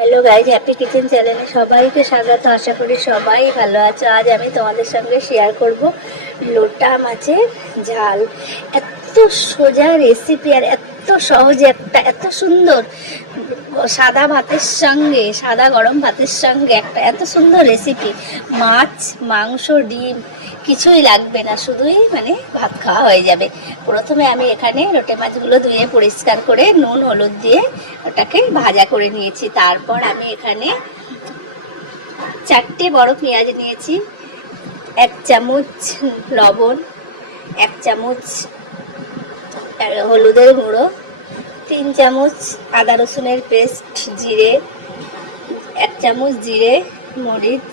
Hello guys happy kitchen চ্যানেলে সবাইকে স্বাগত। আশা করি সবাই ভালো আছো। আজ আমি তোমাদের সঙ্গে শেয়ার করব লোটা মাছের ঝাল। এত সোজা রেসিপি আর এত সহজে একটা, এত সুন্দর। সাদা ভাতের সঙ্গে, সাদা গরম ভাতের সঙ্গে একটা এত সুন্দর রেসিপি মাছ, মাংস, ডিম, কিছুই লাগবে না, শুধুই মানে ভাত খাওয়া হয়ে যাবে। প্রথমে আমি এখানে লোটে মাছগুলো ধুয়ে পরিষ্কার করে নুন, হলুদ দিয়ে ওটাকে ভাজা করে নিয়েছি। তারপর আমি এখানে চারটে বড় পেঁয়াজ নিয়েছি, এক চামচ লবণ, এক চামচ হলুদের গুঁড়ো তিন চামচ আদা রসুনের পেস্ট, জিরে, এক চামচ জিরে, মরিচ,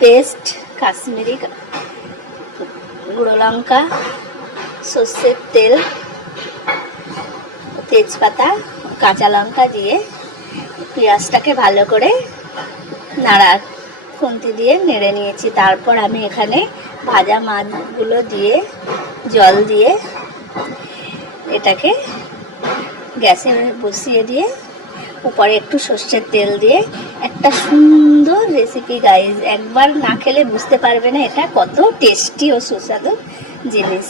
পেস্ট, কাশ্মীরি গুঁড়ো লঙ্কা, সর্ষের তেল, তেজপাতা, কাঁচা লঙ্কা দিয়ে পেঁয়াজটাকে ভালো করে নাড়া খুন্তি দিয়ে নেড়ে নিয়েছি। তারপর আমি এখানে ভাজা মাছগুলো দিয়ে জল দিয়ে এটাকে গ্যাসে বসিয়ে দিয়ে উপরে একটু সর্ষের তেল দিয়ে একটা সুন্দর রেসিপি গাইজ একবার না খেলে বুঝতে পারবে না এটা কত টেস্টি ও সুস্বাদু জিনিস।